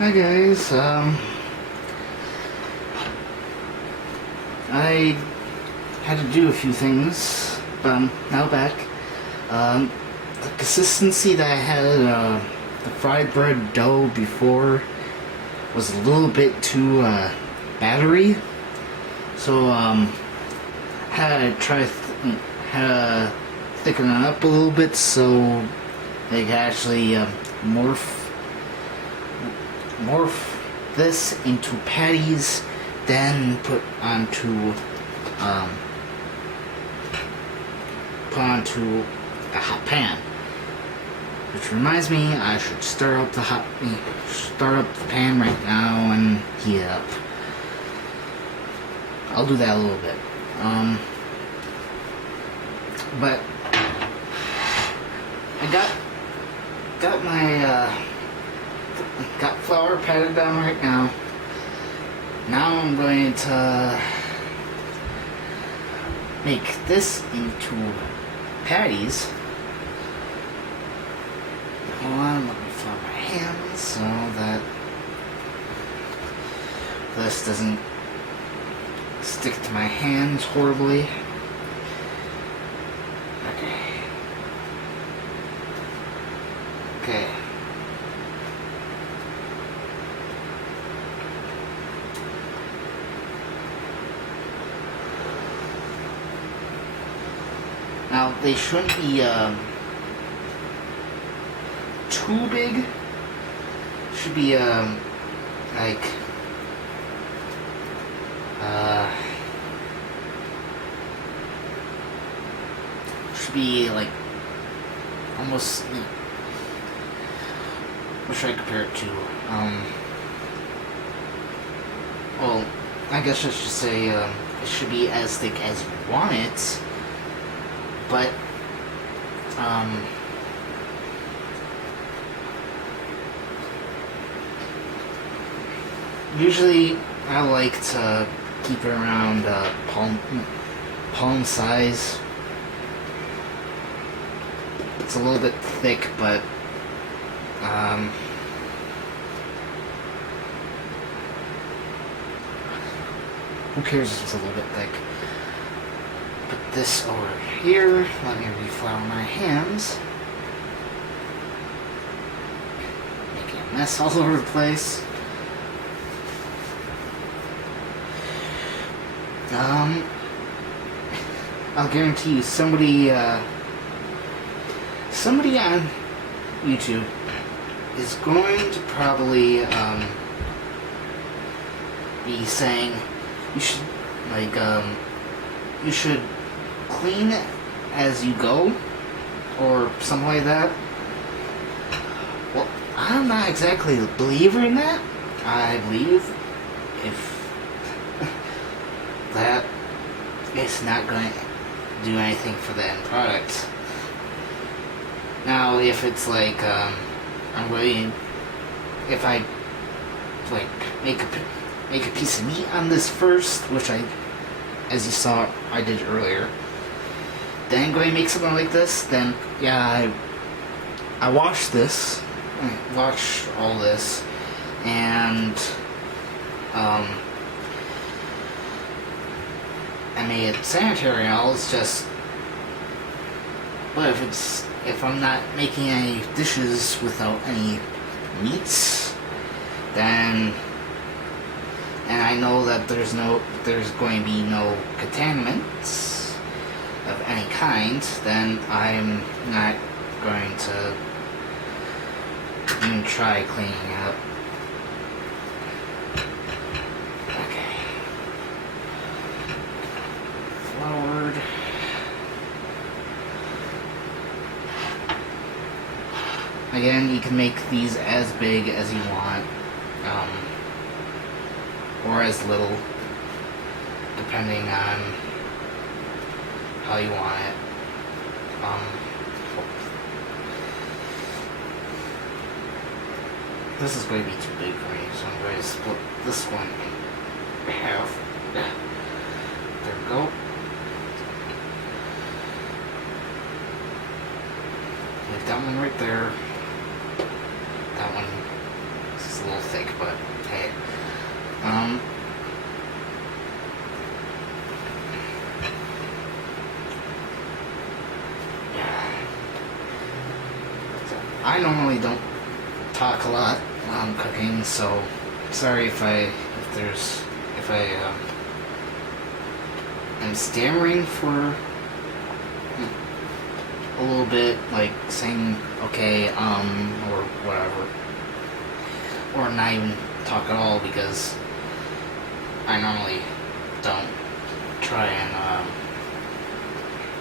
Hi guys, I had to do a few things, but I'm now back. The consistency that I had the fried bread dough before was a little bit too battery, so had to thicken it up a little bit so they could actually morph this into patties, then put onto a hot pan. Which reminds me, I should start up the pan right now and heat it up. I'll do that a little bit. But I got my got flour patted down right now. Now I'm going to make this into patties. Hold on, let me flour my hands so that this doesn't stick to my hands horribly. Okay. Now, they shouldn't be too big. Should be like should be like almost. What should I compare it to? Well, I guess I should say it should be as thick as you want it. But, usually I like to keep it around palm size. It's a little bit thick, but who cares if it's a little bit thick? Put this over here. Let me reflour my hands. Making a mess all over the place. I'll guarantee you somebody on YouTube is going to probably be saying you should you should clean as you go, or something like that. Well, I'm not exactly a believer in that. I believe if that it's not going to do anything for the end product. Now, if it's like if I like make a piece of meat on this first, which as you saw, I did earlier. Then going to make something like this. Then yeah, I washed this, wash all this, and I made it sanitary and all. It's just, but if I'm not making any dishes without any meats, then. And I know that there's going to be no contaminants of any kind, then I'm not going to even try cleaning it up. Okay. Forward. Again, you can make these as big as you want. Or as little, depending on how you want it. This is going to be too big for me, so I'm going to split this one in half. There we go. Leave that one right there. That one is a little thick. but hey. I normally don't talk a lot while I'm cooking, so sorry if I am stammering for a little bit, like saying okay, or whatever, or not even talk at all, because I normally don't try and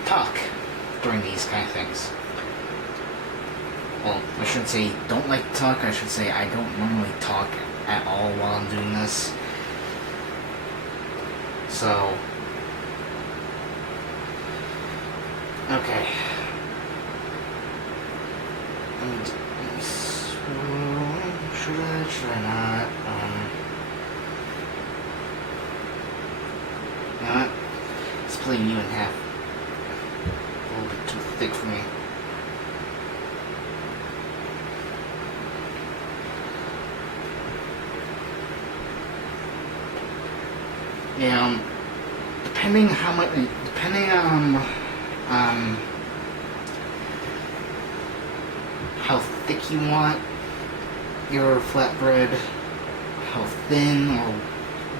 talk during these kind of things. Well, I shouldn't say don't like to talk, I should say I don't normally talk at all while I'm doing this. So, okay. And should I not? You know what? Splitting you in half. A little bit too thick for me. Yeah, depending on how thick you want your flatbread, how thin, or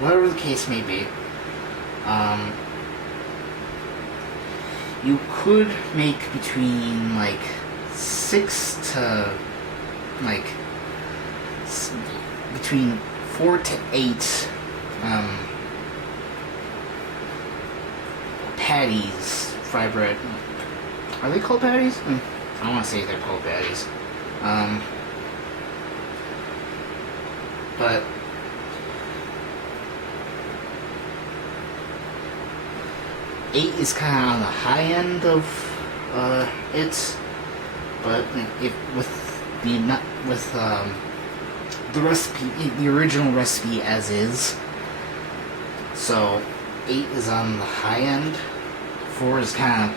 whatever the case may be, you could make between like 6 to like between 4 to 8 patties, fry bread. Are they called patties? I want to say they're called patties. But eight is kind of on the high end of it. But if with the recipe, the original recipe as is, so 8 is on the high end. 4 is kind of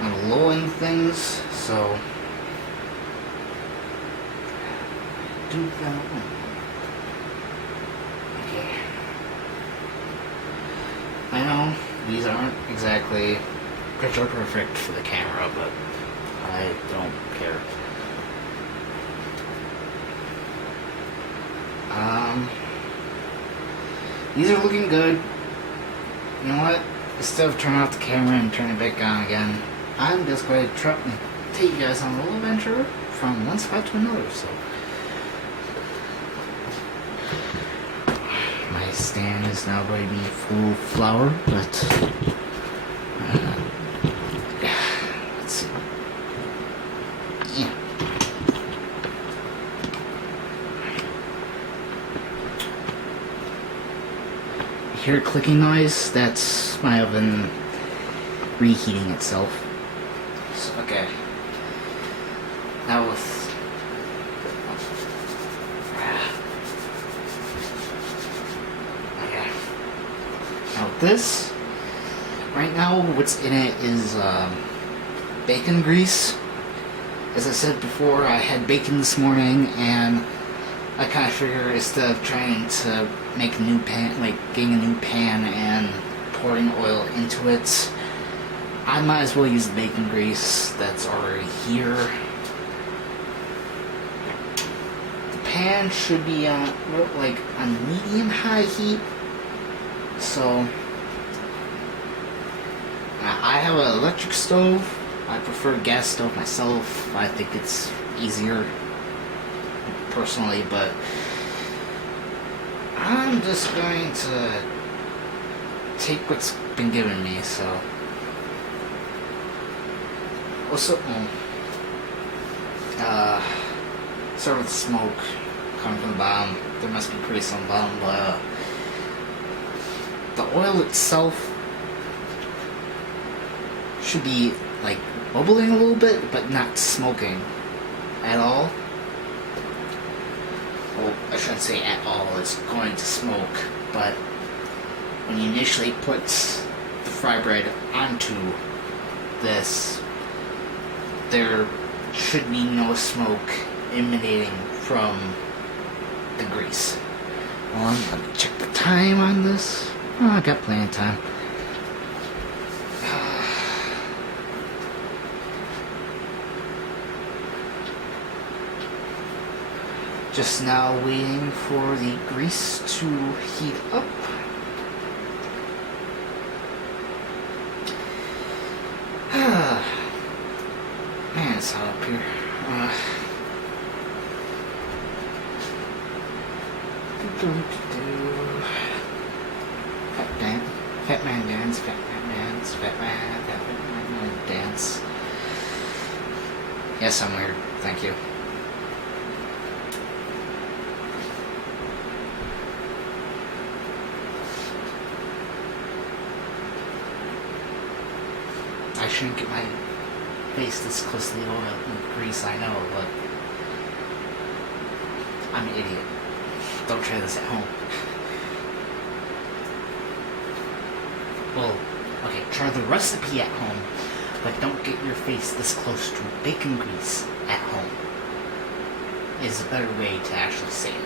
on the low end things. So do that one. Okay. I know these aren't exactly picture perfect for the camera, but I don't care. These are looking good. You know what? Instead of turning off the camera and turning it back on again, I'm just going to try and take you guys on a little adventure from one spot to another. So my stand is now going to be full of flour, but let's see. Yeah. Hear a clicking noise? That's my oven reheating itself. So, okay. Now with okay. Now with this, right now what's in it is bacon grease. As I said before, I had bacon this morning, and I kind of figure instead of trying to make a new pan, like getting a new pan and pouring oil into it, I might as well use the bacon grease that's already here. The pan should be on medium-high heat. So I have an electric stove. I prefer gas stove myself. I think it's easier personally, but I'm just going to take what's been given me. So also, start with the smoke coming from the bottom. There must be grease on the bottom, but the oil itself should be like bubbling a little bit, but not smoking at all. Well, I shouldn't say at all, it's going to smoke, but when you initially put the fry bread onto this, there should be no smoke emanating from the grease. Well, I'm gonna check the time on this. Oh, I got plenty of time. Just now waiting for the grease to heat up. Man, it's hot up here. Fat man dance, fat man dance, fat man dance. Yes, I'm weird. Thank you. I shouldn't get my face this close to the oil and grease, I know, but I'm an idiot. Don't try this at home. Well, okay, try the recipe at home, but don't get your face this close to bacon grease at home. Is a better way to actually say it.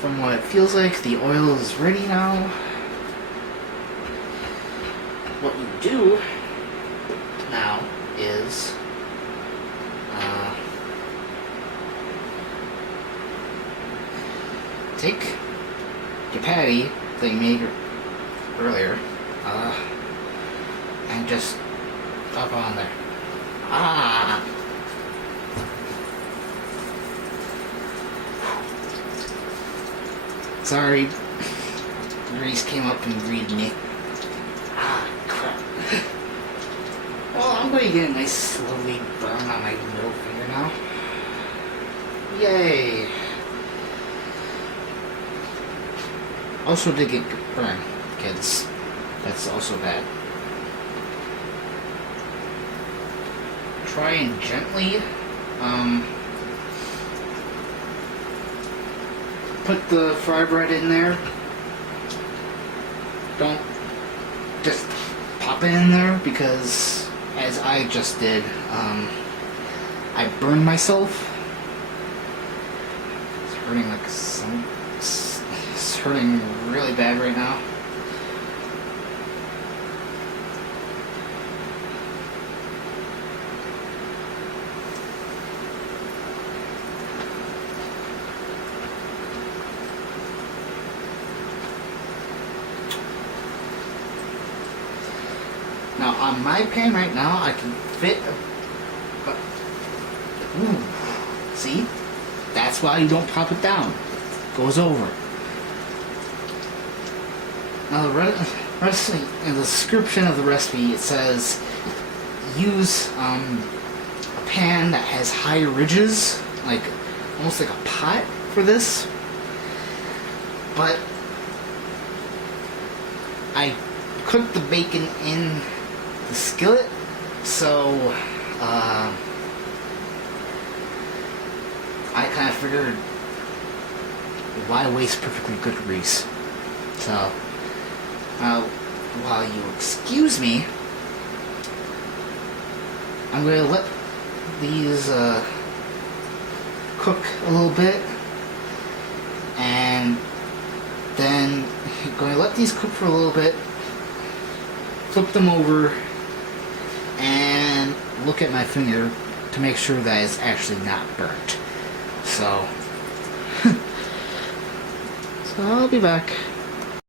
From what it feels like, the oil is ready now. What you do now is take your patty that you made earlier and just up on there. Sorry, grease came up and greeted me. Crap. Well, I'm going to get a nice lovely burn on my middle finger now. Yay! Also did get burned, kids. That's also bad. Try and gently put the fry bread in there. Don't just pop it in there, because as I just did, I burned myself. It's hurting like it's hurting really bad right now. Now on my pan right now, I can fit see? That's why you don't pop it down. It goes over. Now the recipe, in the description of the recipe, it says use a pan that has high ridges, like almost like a pot for this. But I cooked the bacon in the skillet, so I kind of figured, why waste perfectly good grease? So while you excuse me, I'm going to let these cook a little bit, and then I'm going to let these cook for a little bit, flip them over, and look at my finger to make sure that it's actually not burnt. So I'll be back.